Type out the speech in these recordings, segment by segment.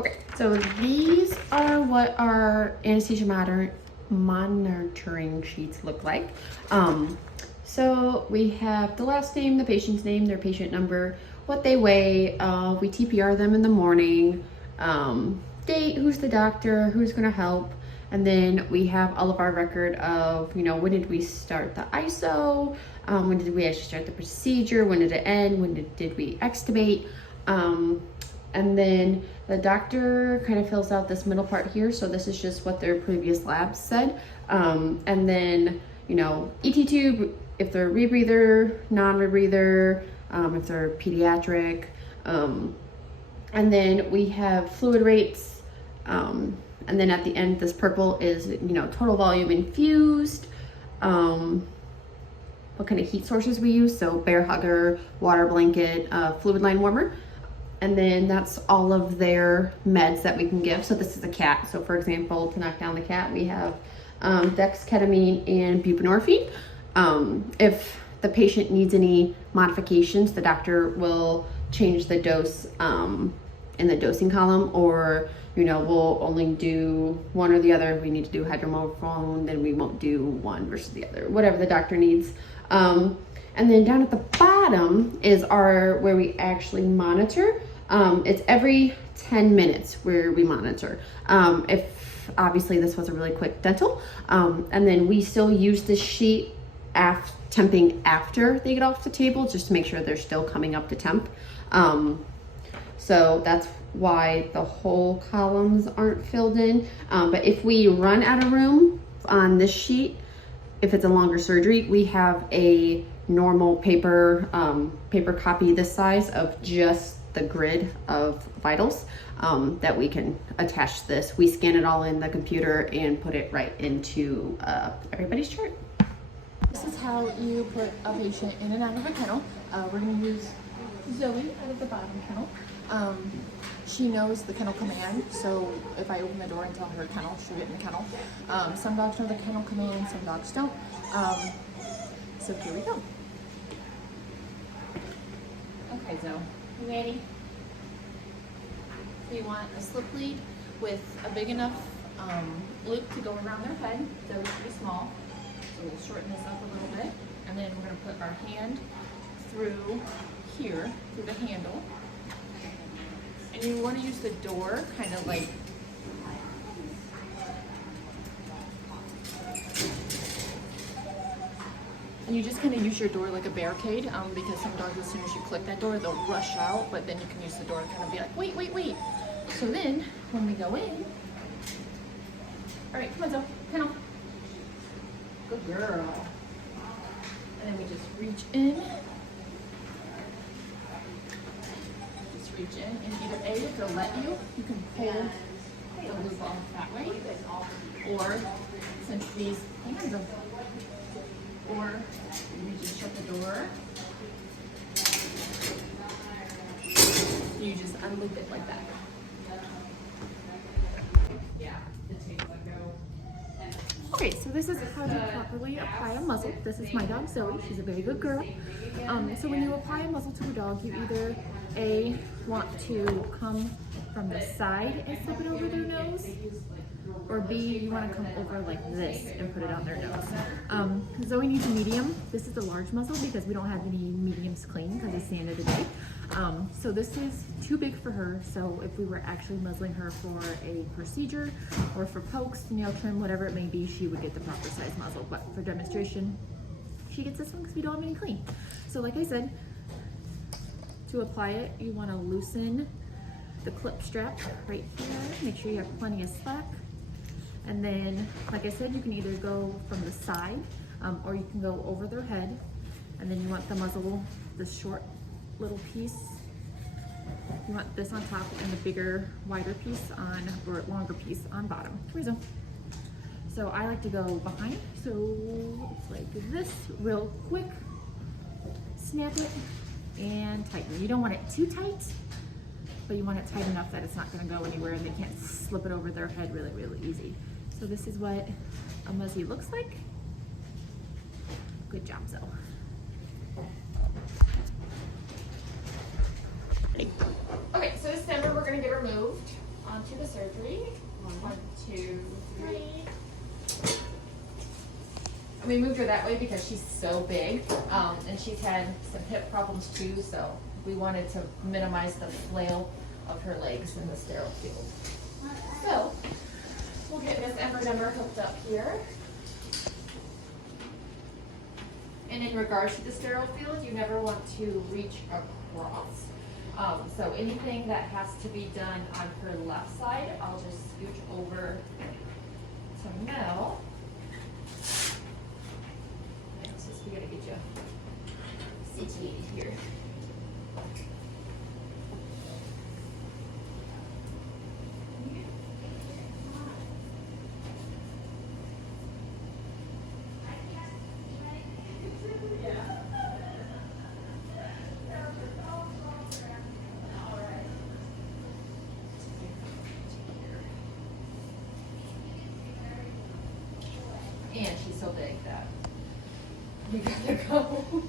Okay, so these are what our anesthesia monitoring sheets look like. So we have the last name, the patient's name, their patient number, what they weigh. We TPR them in the morning, date, who's the doctor, who's gonna help. And then we have all of our record of, you know, when did we start the ISO? When did we actually start the procedure? When did it end? When did we extubate? And then the doctor kind of fills out this middle part here. So this is just what their previous labs said. And then, you know, ET tube, if they're rebreather, non-rebreather, if they're pediatric. And then we have fluid rates. And then at the end, this purple is, you know, total volume infused, what kind of heat sources we use. So bear hugger, water blanket, fluid line warmer. And then that's all of their meds that we can give. So this is a cat. So for example, to knock down the cat, we have dexketamine and buprenorphine. If the patient needs any modifications, the doctor will change the dose in the dosing column, or, you know, we'll only do one or the other. If we need to do hydromorphone, then we won't do one versus the other, whatever the doctor needs. And then down at the bottom is where we actually monitor. It's every 10 minutes where we monitor. If obviously this was a really quick dental, and then we still use this sheet temping after they get off the table, just to make sure they're still coming up to temp. So that's why the whole columns aren't filled in. But if we run out of room on this sheet, if it's a longer surgery, we have a normal paper copy this size of just the grid of vitals that we can attach this. We scan it all in the computer and put it right into everybody's chart. This is how you put a patient in and out of a kennel. We're going to use Zoe out of the bottom kennel. She knows the kennel command, so if I open the door and tell her kennel, she'll get in the kennel. Some dogs know the kennel command, some dogs don't. So here we go. Okay, Zoe, you ready? So you want a slip lead with a big enough loop to go around their head. Zoe's pretty small, so we'll shorten this up a little bit. And then we're going to put our hand through here, through the handle. And you want to use the door kind of like and you just kind of use your door like a barricade, because some dogs, as soon as you click that door, they'll rush out, but then you can use the door to kind of be like, wait, wait, wait. So then when we go in, all right, come on, Zoe, kennel. Good girl. And then we just reach in. Reach in, and either A, if they'll let you can hold the loop off that way, or since these hands are, or you just shut the door, you just unloop it like that. Okay, so this is how to properly apply a muzzle. This is my dog Zoe. She's a very good girl. So when you apply a muzzle to a dog, you either A, want to come from the side and slip it over their nose, or B, you want to come over like this and put it on their nose. Zoe needs a medium. This is a large muzzle because we don't have any mediums clean because it's the end of the day. So this is too big for her. So if we were actually muzzling her for a procedure or for pokes, nail trim, whatever it may be, she would get the proper size muzzle. But for demonstration, she gets this one because we don't have any clean. So like I said, to apply it, you want to loosen the clip strap right here. Make sure you have plenty of slack. And then, like I said, you can either go from the side or you can go over their head. And then you want the muzzle, this short little piece. You want this on top and the bigger, wider piece on, or longer piece on bottom. So I like to go behind. So it's like this, real quick. Snap it and tighten. You don't want it too tight, but you want it tight enough that it's not going to go anywhere and they can't slip it over their head really, really easy. So this is what a muzzy looks like. Good job, Zoe. Okay, so this stemmer we're going to get removed. onto the surgery. 1, 2, 3. And we moved her that way because she's so big, and she's had some hip problems too, so we wanted to minimize the flail of her legs in the sterile field. So, we'll get Miss Ember Dumber hooked up here. And in regards to the sterile field, you never want to reach across. So anything that has to be done on her left side, I'll just scooch over to Mel. Let's just, we gotta get you situated here. And she's so big that we gotta go.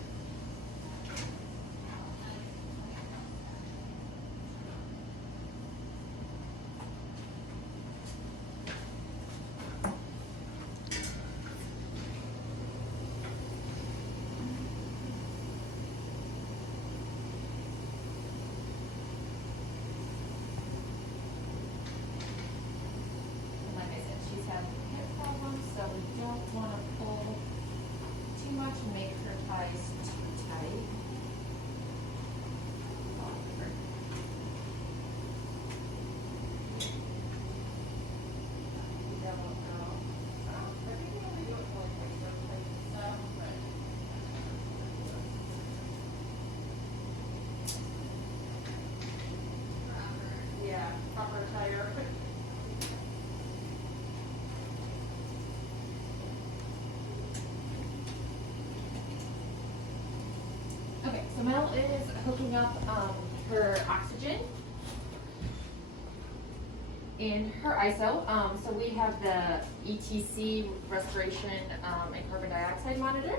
Like I said, she's had hip problems, so we don't want to pull too much and make her thighs too tight. Yeah, proper tire. Okay, so Mel is hooking up her oxygen and her ISO. So we have the ETC respiration and carbon dioxide monitor.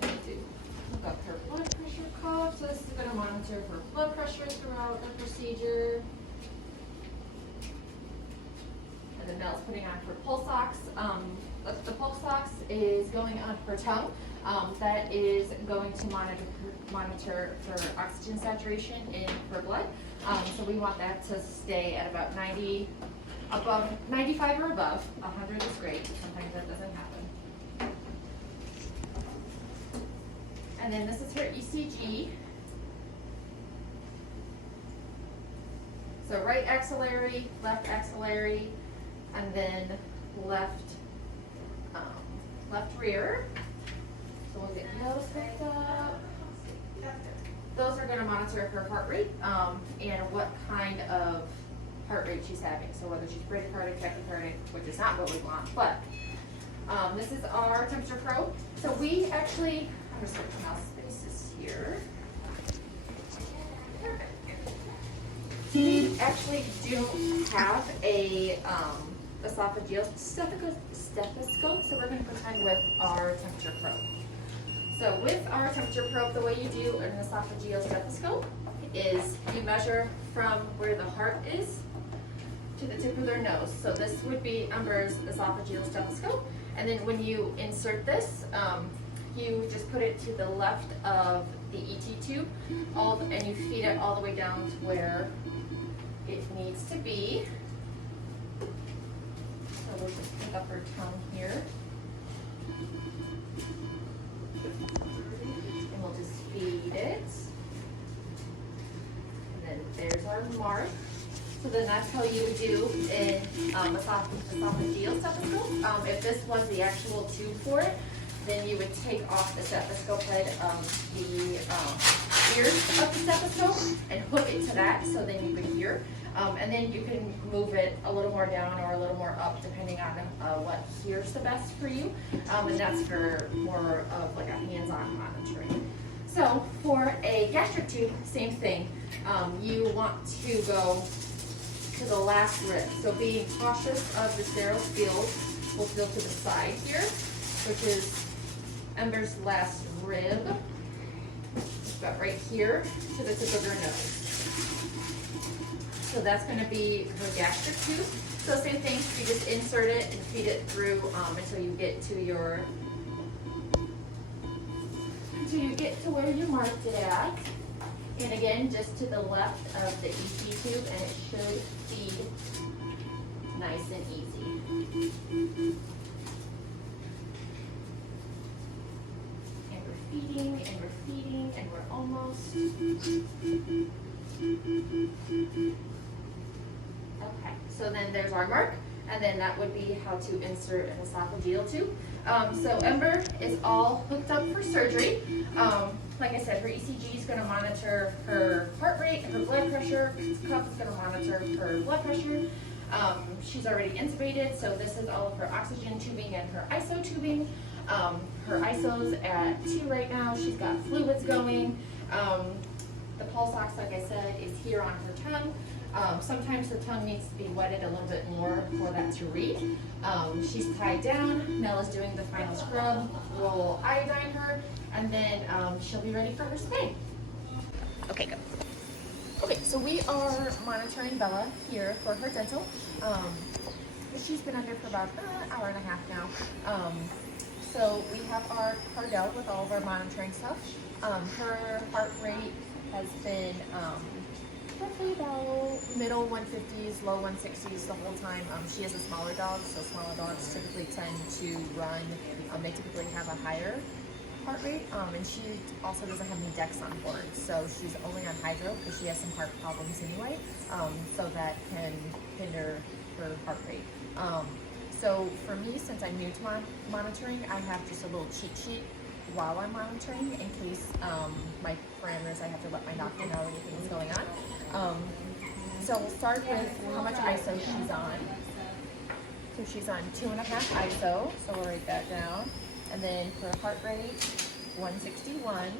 We need to hook up her blood pressure cuff. So this is going to monitor her blood pressure throughout the procedure. And then Mel's putting on her pulse ox. The pulse ox is going on her tongue. That is going to monitor her oxygen saturation in her blood. So we want that to stay at about 95 or above. 100 is great, but sometimes that doesn't happen. And then this is her ECG. So right axillary, left axillary, and then left rear. So we'll get those hooked up. Those are going to monitor her heart rate and what kind of heart rate she's having. So whether she's bradycardic, tachycardic, which is not what we want, but this is our temperature probe. So we actually, I'm going to switch mouse spaces here. We actually do have a esophageal stethoscope, so we're going to pretend with our temperature probe. So with our temperature probe, the way you do an esophageal stethoscope is you measure from where the heart is to the tip of their nose. So this would be Ember's esophageal stethoscope. And then when you insert this, you just put it to the left of the ET tube, and you feed it all the way down to where it needs to be. So we'll just pick up her tongue here. And we'll just feed it. And then there's our mark. So then that's how you would do an esophageal stethoscope. If this was the actual tube for it, then you would take off the stethoscope head of the ears of the stethoscope and hook it to that, so then you could hear. And then you can move it a little more down or a little more up, depending on what hears the best for you. And that's for more of like a hands-on monitoring. So for a gastric tube, same thing. You want to go to the last rib. So being cautious of the sterile field, we'll go to the side here, which is Ember's last rib. About right here to the tip of her nose. So that's going to be her gastric tube. So same thing, you just insert it and feed it through until you get to where you marked it at. And again, just to the left of the ET tube, and it should feed nice and easy. And we're feeding, and we're feeding, and we're almost. Okay, so then there's our mark, and then that would be how to insert an esophageal tube. So Ember is all hooked up for surgery. Like I said, her ECG is going to monitor her heart rate, her blood pressure. This cuff is going to monitor her blood pressure. She's already intubated, so this is all of her oxygen tubing and her ISO tubing. Her ISO's at 2 right now. She's got fluids going. The pulse ox, like I said, is here on her tongue. Sometimes the tongue needs to be wetted a little bit more for that to read. She's tied down. Mel is doing the final scrub. We'll iodine her, and then she'll be ready for her spay. Okay, go. Okay, so we are monitoring Bella here for her dental. She's been under for about an hour and a half now. So we have our Cardell with all of our monitoring stuff. Her heart rate has been roughly about middle 150s, low 160s the whole time. She is a smaller dog, so smaller dogs typically tend to run. They typically have a higher heart rate, and she also doesn't have any Dex on board, so she's only on hydro because she has some heart problems anyway, so that can hinder her heart rate. So for me, since I'm new to monitoring, I have just a little cheat sheet while I'm monitoring in case my parameters, I have to let my doctor know anything is going on. So we'll start with how much ISO she's on. So she's on 2.5 ISO, so we'll write that down. And then her heart rate, 161,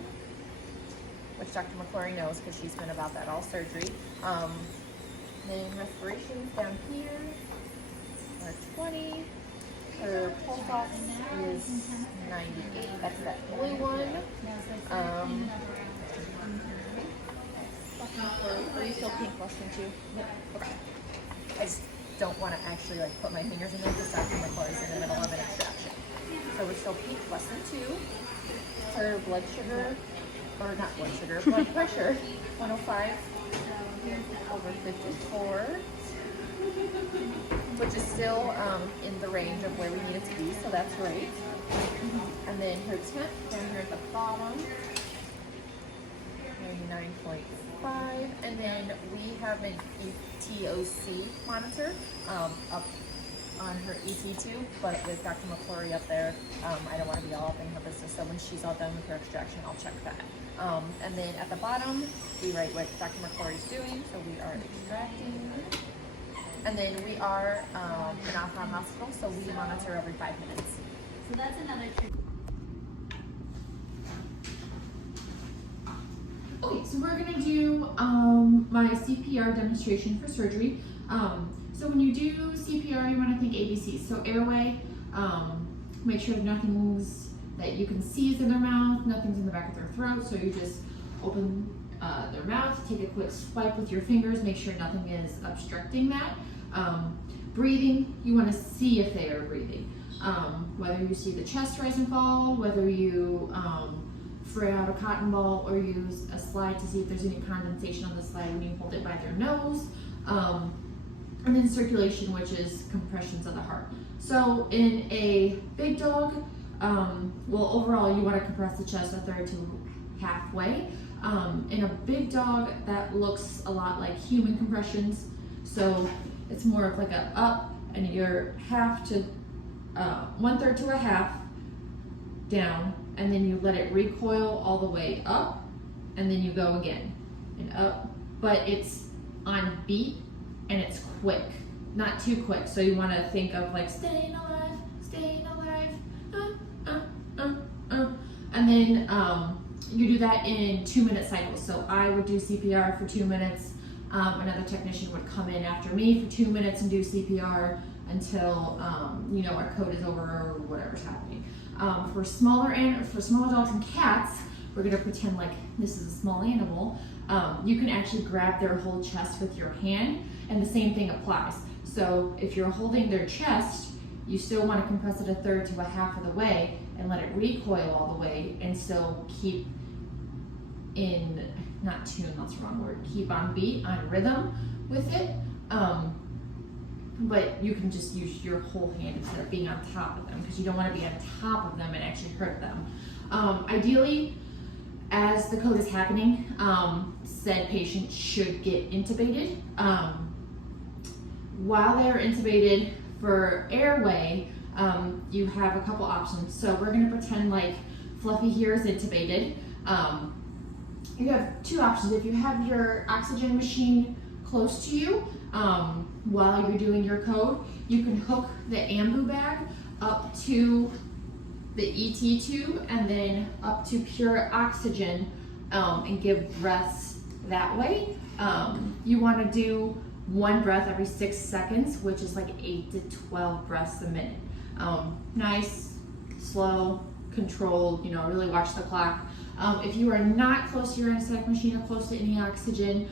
which Dr. McClory knows because she's been about that all surgery. Then respirations down here are 20. Her pulse ox is 98. That's that blue one. Are you still pink question too? No. Okay. I just don't want to actually put my fingers in there because Dr. McClory's in the middle of an extraction. So we're still pink, less than 2. Her blood sugar, or not blood sugar, blood pressure, 105 over 54, which is still in the range of where we need it to be, so that's right. And then her temp down here at the bottom, 99.5, and then we have an ETOC monitor up on her ET tube, but with Dr. McClory up there, I don't want to be all up in her business, so when she's all done with her extraction, I'll check that. And then at the bottom, we write what Dr. McClory's doing, so we are extracting. And then we are an Alcon hospital, so we monitor every 5 minutes. So that's another trick. Okay, so we're gonna do my CPR demonstration for surgery. So when you do CPR, you wanna think ABCs. So airway, make sure nothing's that you can see is in their mouth, nothing's in the back of their throat. So you just open their mouth, take a quick swipe with your fingers, make sure nothing is obstructing that. Breathing, you wanna see if they are breathing. Whether you see the chest rise and fall, whether you fray out a cotton ball or use a slide to see if there's any condensation on the slide when you hold it by their nose. And then circulation, which is compressions of the heart. So in a big dog, well, overall you want to compress the chest 1/3 to halfway. In a big dog, that looks a lot like human compressions. So it's more of like a up, and you're 1/2 to 1/3 to a half down, and then you let it recoil all the way up, and then you go again and up. But it's on beat and it's quick, not too quick. So you want to think of like staying alive, and then you do that in 2-minute cycles. So I would do CPR for 2 minutes. Another technician would come in after me for 2 minutes and do CPR until you know, our code is over or whatever's happening. For smaller dogs and cats, we're gonna pretend like this is a small animal. you can actually grab their whole chest with your hand, and the same thing applies. So if you're holding their chest, you still want to compress it a third to a half of the way and let it recoil all the way and still keep in, not tune, that's the wrong word, keep on beat, on rhythm with it. But you can just use your whole hand instead of being on top of them, because you don't want to be on top of them and actually hurt them. Ideally, as the code is happening, said patient should get intubated. While they're intubated for airway, you have a couple options. So we're going to pretend like Fluffy here is intubated. You have two options. If you have your oxygen machine close to you, while you're doing your code, you can hook the ambu bag up to the ET tube and then up to pure oxygen, and give breaths that way. You want to do one breath every 6 seconds, which is like 8 to 12 breaths a minute. Nice, slow, controlled, really watch the clock. If you are not close to your anesthetic machine or close to any oxygen,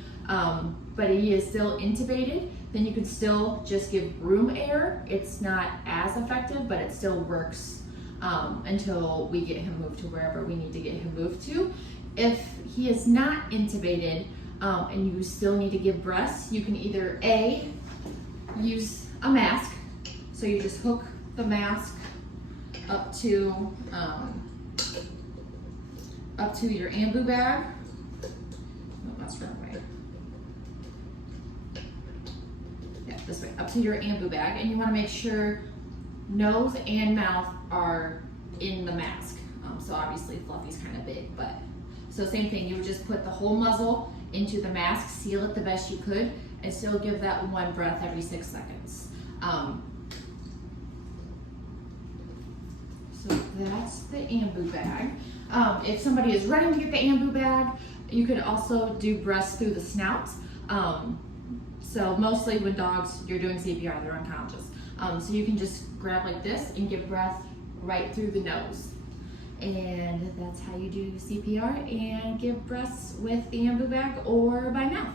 but he is still intubated, then you can still just give room air. It's not as effective, but it still works until we get him moved to wherever we need to get him moved to. If he is not intubated and you still need to give breaths, you can either A, use a mask. So you just hook the mask up to your ambu bag. No, that's the wrong way. Yeah, this way, up to your ambu bag, and you want to make sure nose and mouth are in the mask. So obviously Fluffy's kind of big, but so same thing. You would just put the whole muzzle into the mask, seal it the best you could, and still give that one breath every 6 seconds. So that's the ambu bag. If somebody is running to get the ambu bag, you could also do breaths through the snout. So mostly when dogs, you're doing CPR, they're unconscious. So you can just grab like this and give breath right through the nose. And that's how you do CPR and give breaths with the ambu bag or by mouth.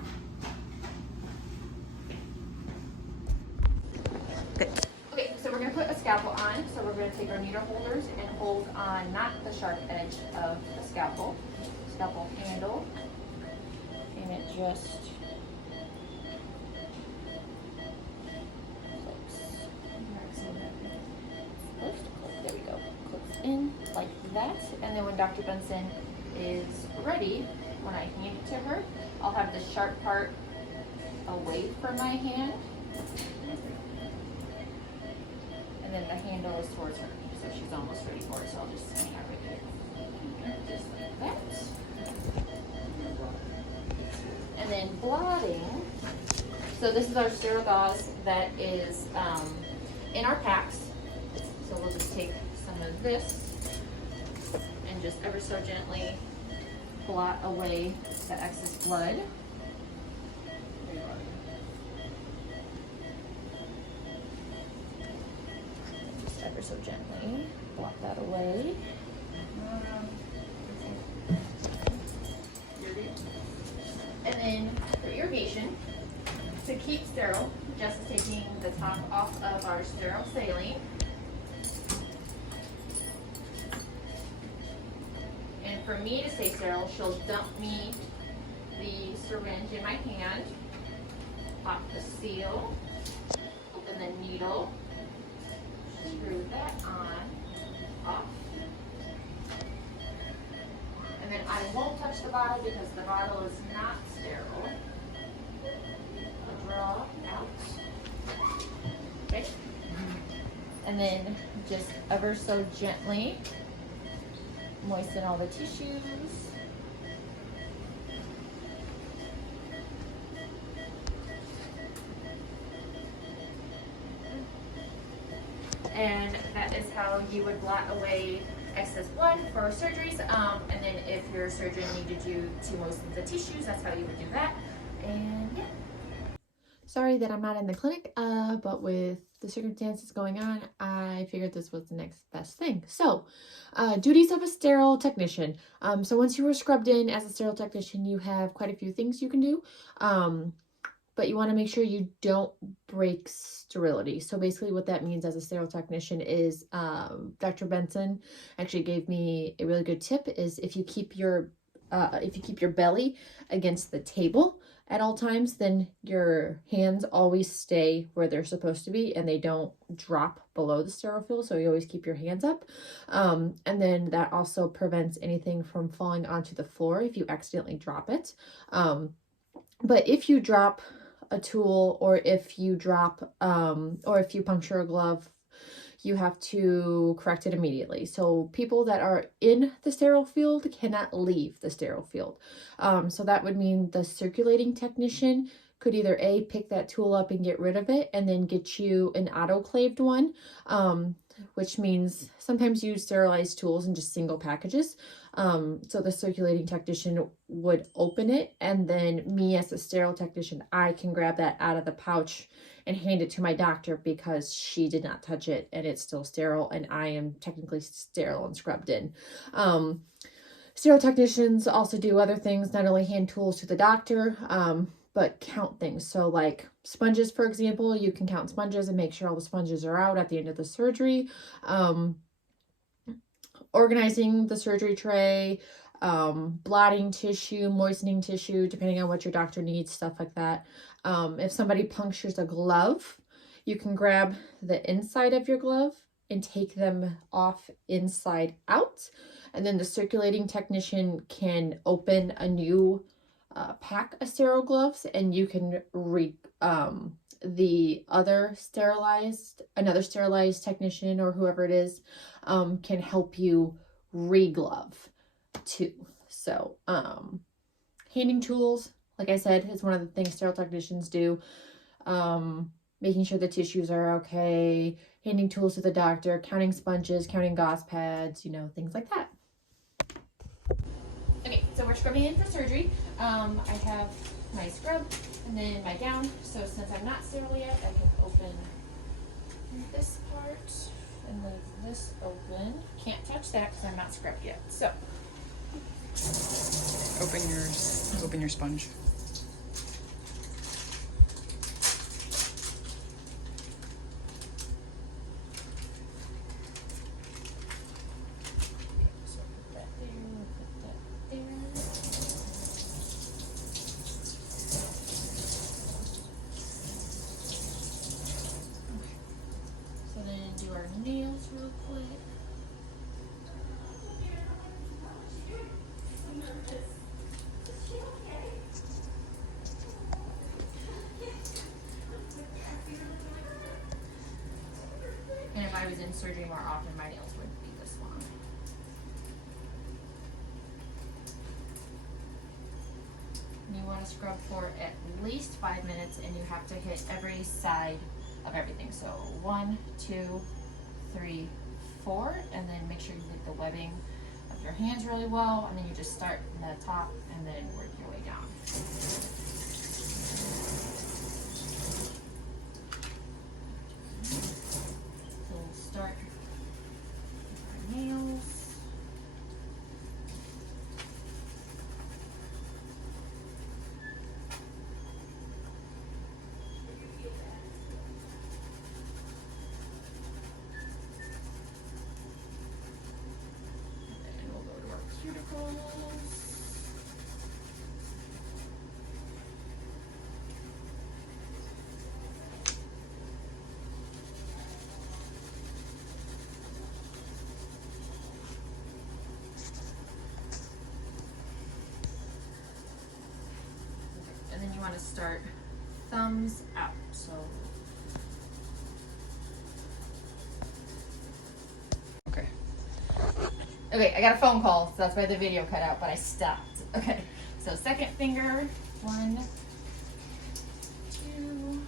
Okay, so we're going to put a scalpel on. So we're going to take our needle holders and hold on not the sharp edge of the scalpel handle, and it just there we go, clips in like that. And then when Dr. Benson is ready, when I hand it to her, I'll have the sharp part away from my hand, and then the handle is towards her, so she's almost ready for it. So I'll just hang out right here, just like that. And then blotting. So this is our sterile gauze that is in our packs. So we'll just take some of this and just ever so gently blot away the excess blood. Just ever so gently blot that away. And then for irrigation, to keep sterile, Jess is taking the top off of our sterile saline. And for me to stay sterile, she'll dump me the syringe in my hand, pop the seal, open the needle, screw that on, off. And then I won't touch the bottle because the bottle is not sterile. I'll draw out. Okay. And then just ever so gently moisten all the tissues. And that is how you would blot away excess blood for surgeries. And then if your surgeon needed you to moisten the tissues, that's how you would do that. And yeah. sorry that I'm not in the clinic, but with the circumstances going on, I figured this was the next best thing. So, duties of a sterile technician. So once you were scrubbed in as a sterile technician, you have quite a few things you can do. But you want to make sure you don't break sterility. So basically what that means as a sterile technician is Dr. Benson actually gave me a really good tip is if you keep your belly against the table at all times, then your hands always stay where they're supposed to be and they don't drop below the sterile field. So you always keep your hands up. And then that also prevents anything from falling onto the floor if you accidentally drop it. But if you drop a tool or if you puncture a glove, you have to correct it immediately. So people that are in the sterile field cannot leave the sterile field. So that would mean the circulating technician could either A, pick that tool up and get rid of it and then get you an autoclaved one, which means sometimes you sterilize tools in just single packages. So the circulating technician would open it, and then me as a sterile technician, I can grab that out of the pouch and hand it to my doctor because she did not touch it and it's still sterile and I am technically sterile and scrubbed in. Sterile technicians also do other things, not only hand tools to the doctor, but count things. So like sponges, for example, you can count sponges and make sure all the sponges are out at the end of the surgery. Organizing the surgery tray, blotting tissue, moistening tissue, depending on what your doctor needs, stuff like that. If somebody punctures a glove, you can grab the inside of your glove and take them off inside out. And then the circulating technician can open a new pack of sterile gloves, and you can another sterilized technician or whoever it is can help you re-glove too. So handing tools, like I said, is one of the things sterile technicians do. Making sure the tissues are okay, handing tools to the doctor, counting sponges, counting gauze pads, things like that. Okay, so we're scrubbing in for surgery. I have my scrub and then my gown. So since I'm not sterile yet, I can open this part and leave this open. Can't touch that because I'm not scrubbed yet. So open your sponge. nails real quick. And if I was in surgery more often, my nails wouldn't be this long. And you want to scrub for at least 5 minutes, and you have to hit every side of everything. So 1, 2, 3, 4, and then make sure you hit the webbing of your hands really well, and then you just start from the top and then work your way down. So we'll start with our nails. And then you want to start thumbs out. So okay, I got a phone call, so that's why the video cut out, but I stopped. Okay, so second finger, 1, 2,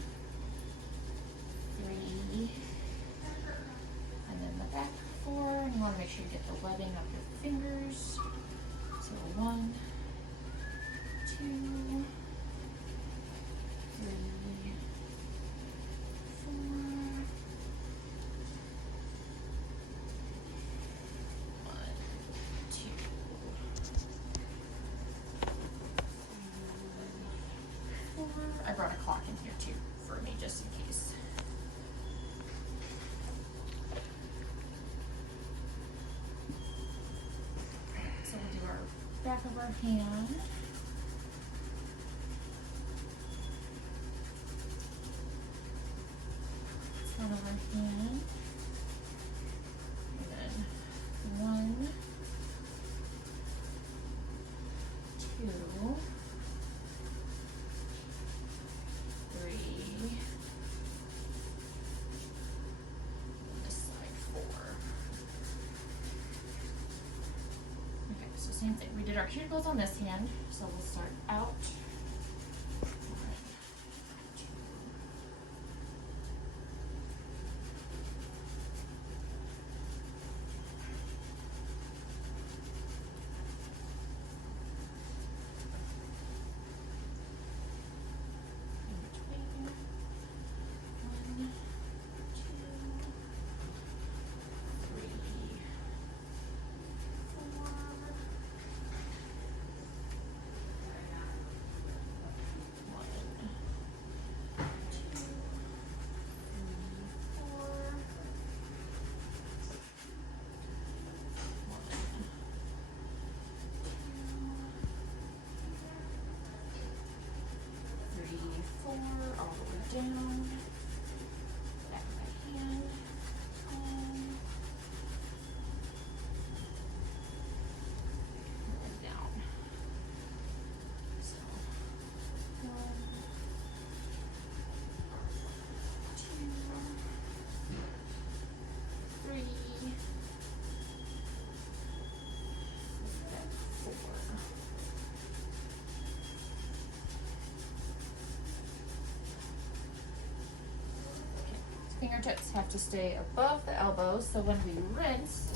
3, and then the back 4, and you want to make sure you get the webbing of your fingers. So 1, 2, 3, I brought a clock in here too for me, just in case. So we'll do our back of our hand. Front of our hand. And then 1, 2, 3, this side 4. Okay, so same thing. We did our cuticles on this hand, so we'll start out. 1, 2. In between. 1, 2, 3, 4. 3, 4, all the way down. Back of my hand. Home. And then down. So 1, 2, 3, 4. Fingertips have to stay above the elbows, so when we rinse,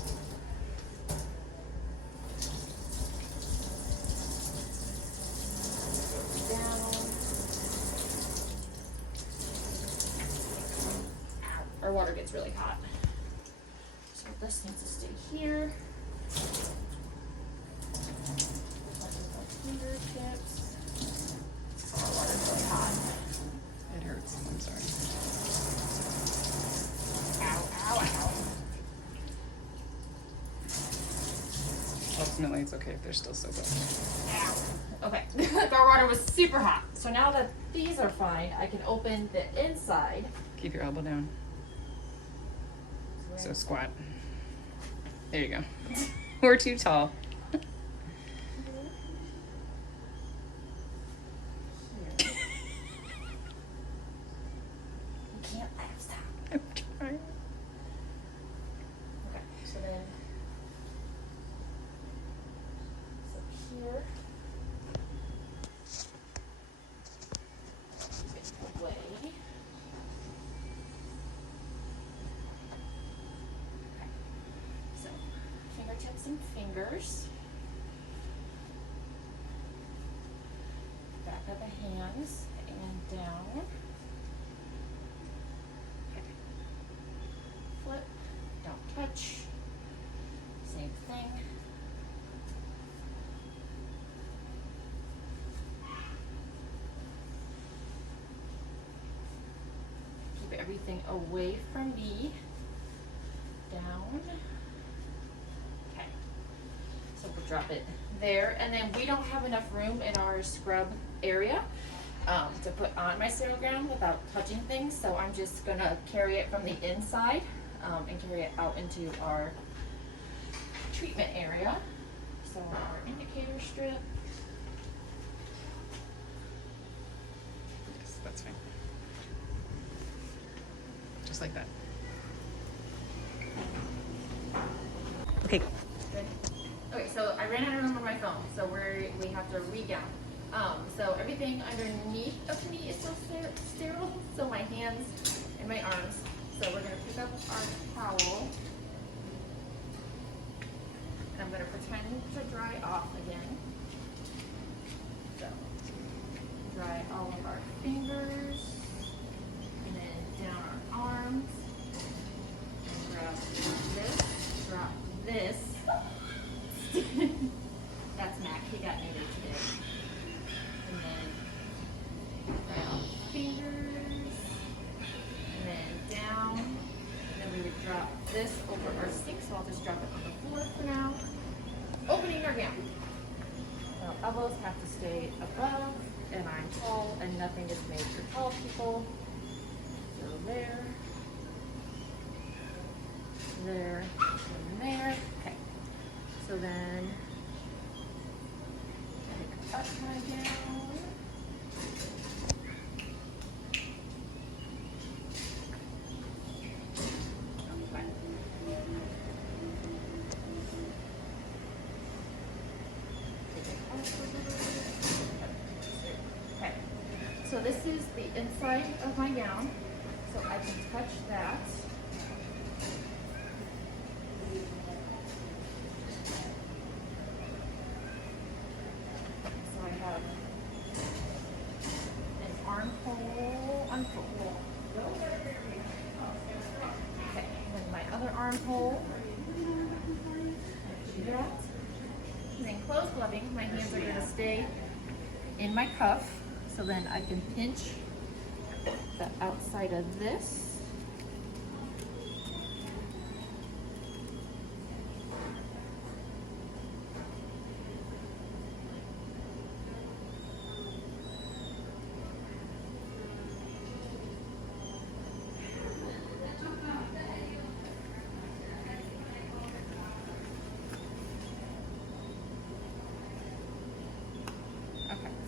down. Ow, our water gets really hot. So this needs to stay here. Fingertips. Oh, our water's really hot. It hurts. I'm sorry. Ow, ow, ow. Ultimately, it's okay if they're still so wet. Ow. Okay, our water was super hot. So now that these are fine, I can open the inside. Keep your elbow down. So squat. There you go. We're too tall. You can't laugh, stop. I'm trying. Okay, so then, so here. Keep it away. Okay, so fingertips and fingers. Back of the hands and down. Flip, don't touch. Same thing. Keep everything away from me. Down. Okay. So we'll drop it there. And then we don't have enough room in our scrub area to put on my sterogram without touching things. So I'm just gonna carry it from the inside and carry it out into our treatment area. So our indicator strip. Yes, that's fine. Just like that. Okay. Good. Okay, so I ran out of room on my phone, so we have to regown. So everything underneath of me is still sterile, so my hands and my arms. So we're gonna pick up our towel, and I'm gonna pretend to dry off again. So dry all of our fingers, and then down our arms. Grab this, drop this. That's Mac, he got neutered today. And then stay above, and I'm tall, and nothing is made for tall people. So there, there, and there. Okay. So then pick up my gown. Okay, so this is the inside of my gown, so I can touch that. So I have an armhole, unfold. Okay, and then my other armhole. Do that. And then close gloving, my hands are going to stay in my cuff, so then I can pinch the outside of this.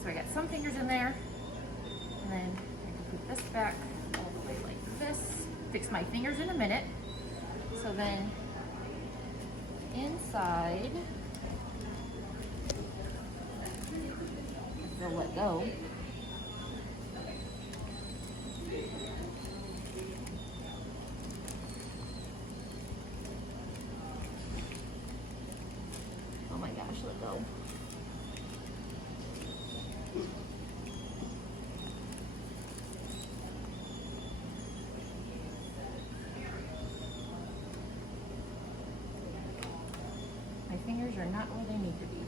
So I got some fingers in there, and then I can put this back all the way like this. Fix my fingers in a minute. So then inside, they'll let go. Oh my gosh, let go. My fingers are not where they need to be.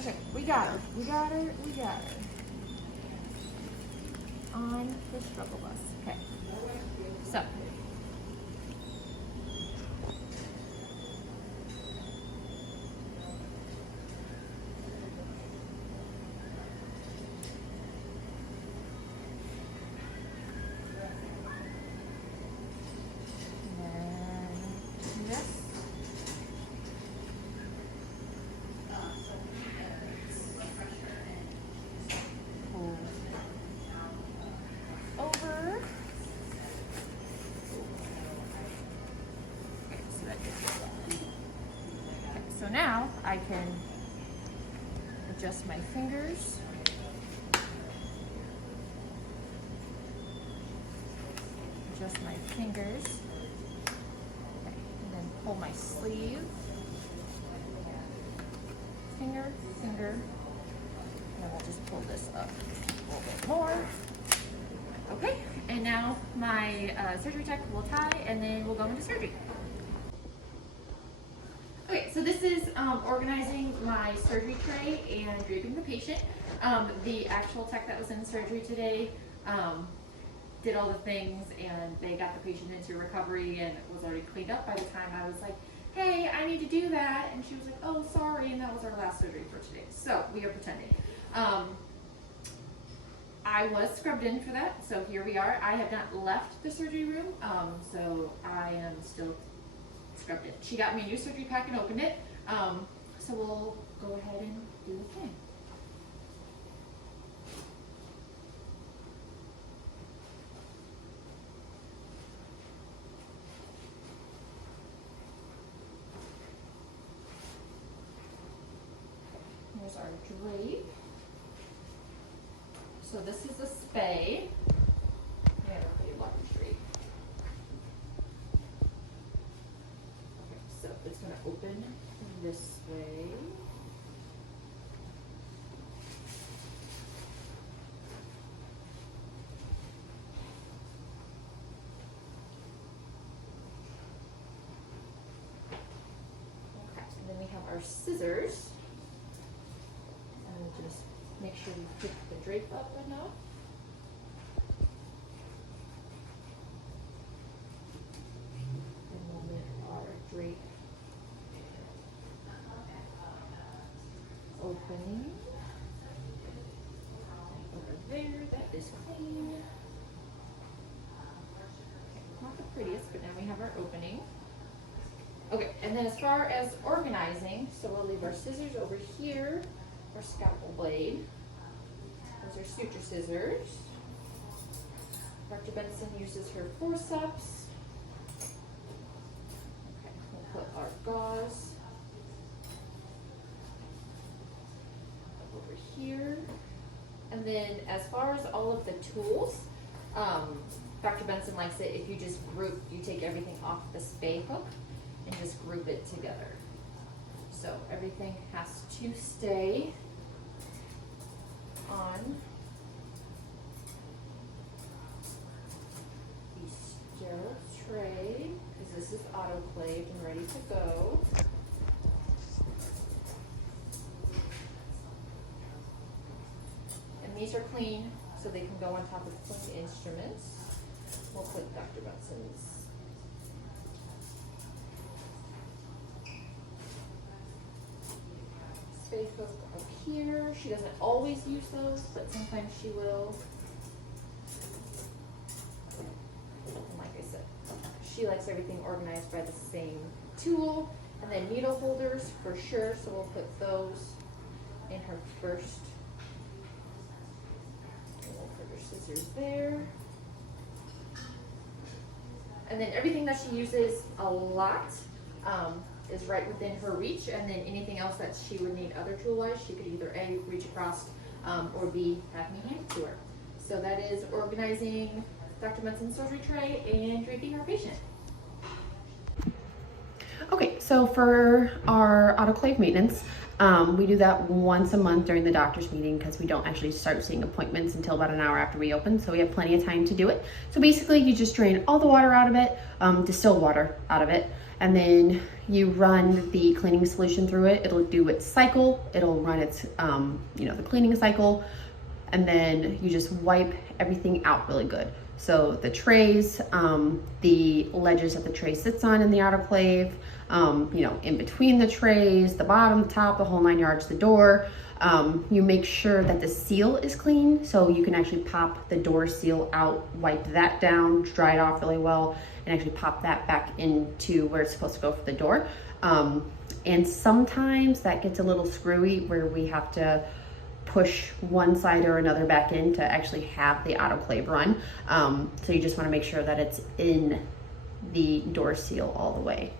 Okay, we got her. We got her. We got her. On the struggle bus. Okay. So. So now I can adjust my fingers. Adjust my fingers. Okay, and then pull my sleeve. Finger, finger. And then we'll just pull this up a little bit more. Okay, and now my surgery tech will tie, and then we'll go into surgery. Okay, so this is organizing my surgery tray and draping the patient. The actual tech that was in surgery today did all the things, and they got the patient into recovery, and it was already cleaned up by the time I was like, hey, I need to do that. And she was like, oh, sorry, and that was our last surgery for today. So we are pretending. I was scrubbed in for that, so here we are. I have not left the surgery room, so I am still scrubbed in. She got me a new surgery pack and opened it, so we'll go ahead and do the thing. Here's our drape. So this is a spay. Yeah, a pretty large drape. Okay, so it's going to open this way. Okay, and then we have our scissors. And just make sure we pick the drape up enough. And we'll lift our drape opening. Over there, that is clean. Okay, not the prettiest, but now we have our opening. Okay, and then as far as organizing, so we'll leave our scissors over here, our scalpel blade. Those are suture scissors. Dr. Benson uses her forceps. Okay, we'll put our gauze over here. And then as far as all of the tools, Dr. Benson likes it if you just group, you take everything off the spay hook and just group it together. So everything has to stay on the sterile tray, because this is autoclaved and ready to go. And these are clean, so they can go on top of clean instruments. We'll put Dr. Benson's spay hook up here. She doesn't always use those, but sometimes she will. And like I said, she likes everything organized by the same tool. And then needle holders for sure, so we'll put those in her first. And we'll put her scissors there. And then everything that she uses a lot is right within her reach, and then anything else that she would need other tool-wise, she could either A, reach across, or B, have me hand to her. So that is organizing Dr. Benson's surgery tray and draping our patient. Okay, so for our autoclave maintenance, we do that once a month during the doctor's meeting because we don't actually start seeing appointments until about an hour after we open, so we have plenty of time to do it. So basically you just drain all the water out of it, distilled water out of it, and then you run the cleaning solution through it. It'll do its cycle, it'll run its, the cleaning cycle, and then you just wipe everything out really good. So the trays, the ledges that the tray sits on in the autoclave, in between the trays, the bottom, the top, the whole 9 yards, the door. You make sure that the seal is clean, so you can actually pop the door seal out, wipe that down, dry it off really well, and actually pop that back into where it's supposed to go for the door. And sometimes that gets a little screwy where we have to push one side or another back in to actually have the autoclave run. So you just want to make sure that it's in the door seal all the way.